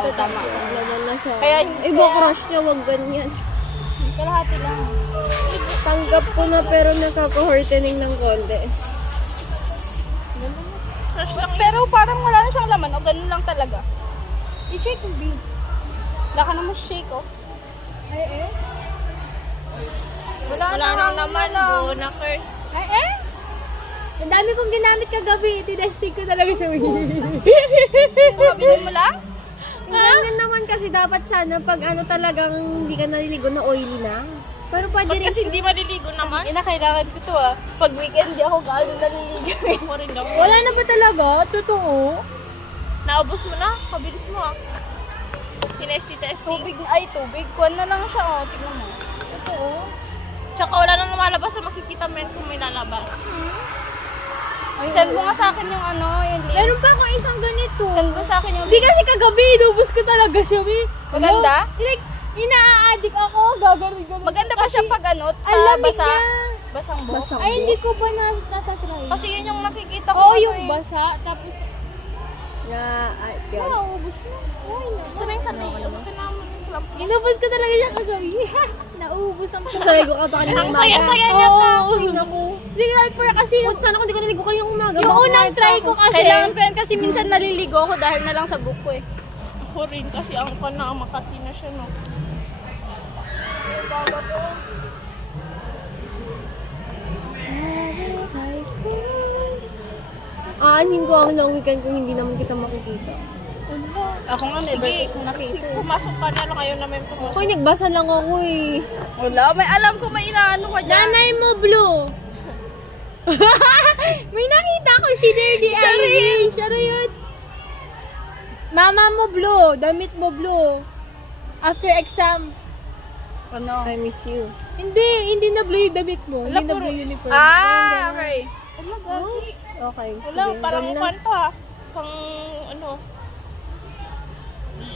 Oo, tama. Laman na sa... Kaya hindi- Iba crush niya, wag ganyan. Kalahati lang. Tanggap ko na pero nakaka-hortening ng konti. Crush lang. Pero parang wala na siyang laman. O ganun lang talaga. I-shake mo, B. Wala ka naman shake, oh. Wala na naman, bo. Na-curse. Ang dami kong ginamit kagabi. Tinesting ko talaga siya. Mabilin mo lang? Ganyan naman kasi dapat sana pag ano talagang hindi ka naliligo na oily na. Pero pwede Pag rin kasi hindi maliligo naman. Kailangan ko to, ah. Pag weekend, di ako gaano naliligo. Ako rin daw. Wala na ba talaga? Totoo? Naubos mo na. Kabilis mo, ah. Tinesti-testi. Tubig Kuwan na lang siya, oh. Tingnan mo. Totoo. Tsaka wala nang lumalabas na makikita men kung may lalabas. Send mo nga sa akin yung ano, yung link. Meron pa akong isang ganito. Send mo sa akin yung Hindi link. kasi kagabi, inubos ko talaga siya. Maganda? Like, ina-addict ako. Gagawin. Maganda ba siya pag ano, sa Alamig basa? niya. Basang buhok? Ay, hindi ko pa natatry. Kasi yun yung nakikita ko. Oo, ano yung eh. basa. Tapos, naubos mo. Ay, Sanay. Ano kailangan mo yung clamp? inubos ko talaga siya kagabi. Naubos ang Sorry ko ka pa kanina Ang umaga. saya-saya niya pa. Tingnan ko. Sige, for kasi sana kung di ko naligo kanina umaga. Yung baka unang kumain try pa ko ako. kasi. Kailangan ko yan kasi minsan naliligo ako dahil na lang sa buko eh. Ako rin kasi ang pana Makati na siya, no. Aanhin ko ang long weekend kung hindi naman kita makikita. Ako nga, never ko nakita. Pumasok ka na lang kayo na may pumasok. Hoy, nagbasa lang ako eh. Wala, may alam ko may inaano ka dyan. Nanay mo, Blue! May nakita ko, si Nerdy Ivy. Siya rin yun. Mama mo, Blue. Damit mo, Blue. After exam. Ano? I miss you. Hindi na blue yung damit mo. Hindi na puro- blue uniform. Ah, okay. Wala, gagi. Okay, Wala, sige. parang Ganun na. kwanto ah. Pang ano.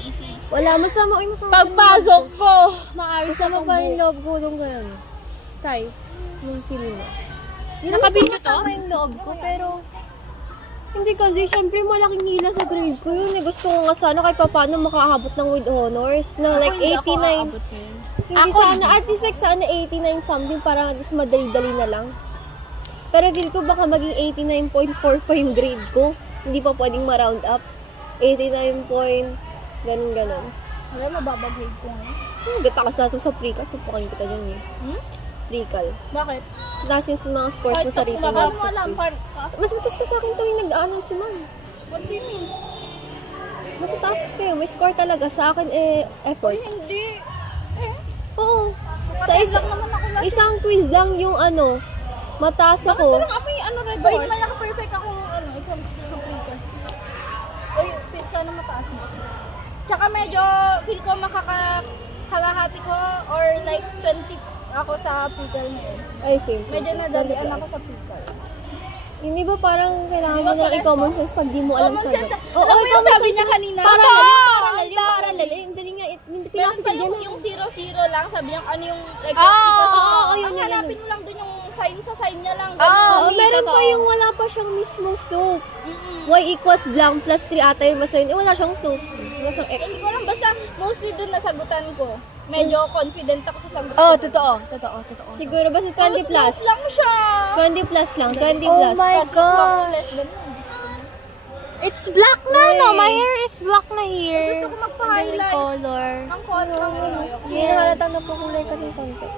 Easy. Wala, masama. Uy, masama. Pagpasok ko, maayos Masama pa yung loob ko nung gano'n. Kay. Nung feeling mo. Hindi Nakabidyo naman to? masama yung loob ko, pero... Hindi kasi, syempre malaking hila sa grade ko yun. Gusto ko nga sana kahit paano makaabot ng with honors na like 89. Hindi sana, at least like sana 89 something para at least madali-dali na lang. Pero feel ko baka maging 89.4 pa yung grade ko. Hindi pa pwedeng ma-round up. 89 point, ganun-ganun. Wala, mababa grade ko ngayon. Gatakas na sa pre-cal, sumpakin kita dyan eh. Pre-cal. Bakit? Tapos yung mga scores mo sa Kahit written ako work sa alam quiz. Mas mataas ka sa akin tuwing nag-aanal si ma'am. What do you mean? Matataas kayo, may score talaga. Sa akin efforts. Hindi. Oo. Sa Lang naman ako na. isang quiz lang yung ano, mataas ako. Parang amoy ano red horse. Ba, hindi man naka-perfect ako ano, ikaw gusto ko pre-cal. Uy, feel ka na mataas mo. Tsaka medyo feel ko makakakalahati ko or like 20 ako sa pre-cal ngayon. Ay, same. Medyo nadalian ako sa pre-cal. Hindi ba parang kailangan Di mo ba ng pares common sense pag di mo alam Common sagot? sense. Alam mo yung sabi niya kanina? Parallel. Ang dali nga. Meron Pinasa pa ka dyan. yung 0-0 lang, sabi niya ano yung like, yun, ang yun, hanapin mo lang dun yung sign sa sign niya lang. Oo, meron pa yung wala pa siyang mismo slope. Y equals blank plus 3 ata yung basta yun. Wala siyang slope. Wala siyang x. Hindi ko lang, basta mostly dun nasagutan ko. Medyo confident ako sa sagot. Oh, totoo. Siguro basta 20 plus. lang siya. 20 plus lang. 20 plus. gosh. It's black na, no? My hair is black na here. Gusto ko magpa-highlight. Color. Ang color lang. Hindi nahalatang na po kulay ka ng konti.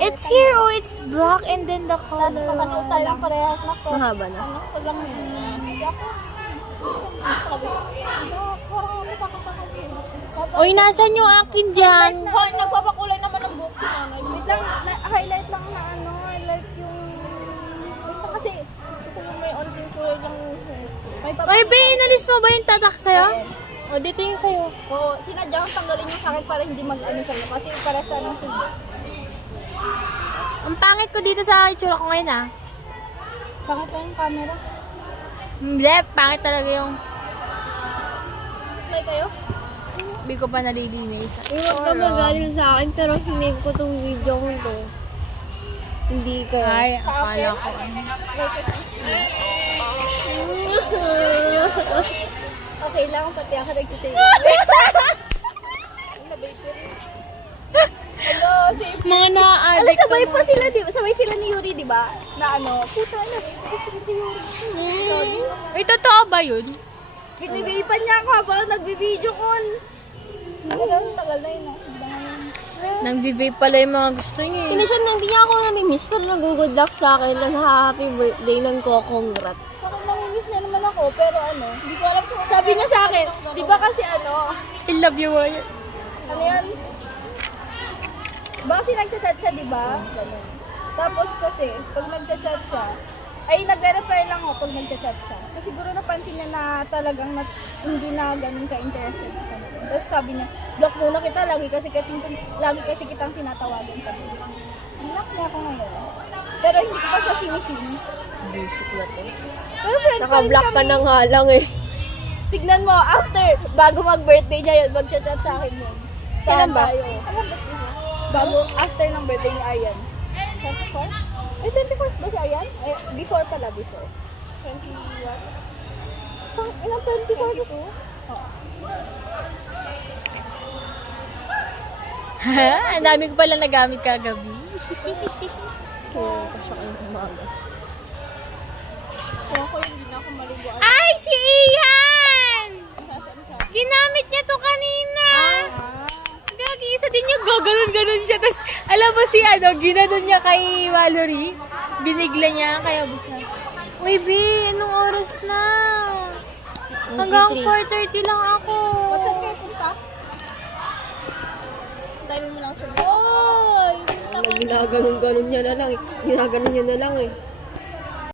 It's here, oh, it's black and then the color. Kapatid tayo lang parehas na ko. Mahaba na. Ano ko lang yun. Hindi ako. Oy, nasan yung akin dyan? Hoy, nagpapakulay naman ng buhok ko. Wait lang, highlight lang na ano, highlight yung... Basta kasi, gusto ko may onting kulay lang yung hair. May Oy, be, inalis mo ba yung tatak sa'yo? O, dito yung sa'yo. Oo, sinadya kong tanggalin yung sakit para hindi mag-ano sa'yo. Kasi para sa ng sige. Ang pangit ko dito sa itsura ko ngayon, ah. Pangit lang yung camera. Hindi, pangit talaga yung... Slay kayo? Hindi ko pa nalilinis. Huwag ka magaling sa akin, pero sinave ko tong video ko to. Hindi ka. Ay, akala ko. kailangan pati ako nagsisave. Ano, safe. Mga Alam, na-addict. sabay pa sila, di ba? Sabay sila ni Yuri, di ba? Na ano, puta na, gusto si Yuri. Ay, totoo ba yun? Binibipan niya ako habang nagbi-video call. Tagal na yun, Nang vape pala yung mga gusto niya. Hindi siya, hindi niya ako nami-miss pero nag-good luck sa akin. Nag-happy birthday ng congrats. Ako mamimiss niya naman ako, pero ano, hindi ko alam kung sabi niya sa akin, di ba kasi ano, I love you, Wyatt. ano yan? Baka nagchat-chat siya, di ba? Ganun. Tapos kasi, pag nagchat-chat siya, ay nagre-repair lang ako pag nagchat-chat siya. So siguro napansin niya na talagang hindi na ganun ka-interested sa kanila. Tapos sabi niya, block muna kita, lagi kasi kitang tinatawagan sabi niya. Block niya ako ngayon. Pero hindi ko pa siya sinisin. Basic na to. Pero friend pa rin Naka-block ka kami. na nga lang eh. Tignan mo, after, bago mag-birthday niya yun, mag-chat sa akin yun. Kailan ba? Tayo. Bago, after ng birthday ni Aryan. 24? Eh, 24 ba si Aryan? Eh, before pala, before. 21? Ilang 24 ito? Oo. Ha? Ang dami ko pala nagamit kagabi. Kaya pa siya kayong umaga. Ako hindi na ako maligo. Ay, si Ian! Ginamit niya to kanina. Gagi, isa din yung gaganon-ganon siya. Tapos, alam mo si ginanon niya kay Valerie. Binigla niya, kaya gusto niya. Uy, B, anong oras na? Hanggang 4:30 lang ako. Saan kayo punta? Dahil mo lang siya. Oy! Ginaganon-ganon niya na lang eh. Ginaganon niya na lang eh.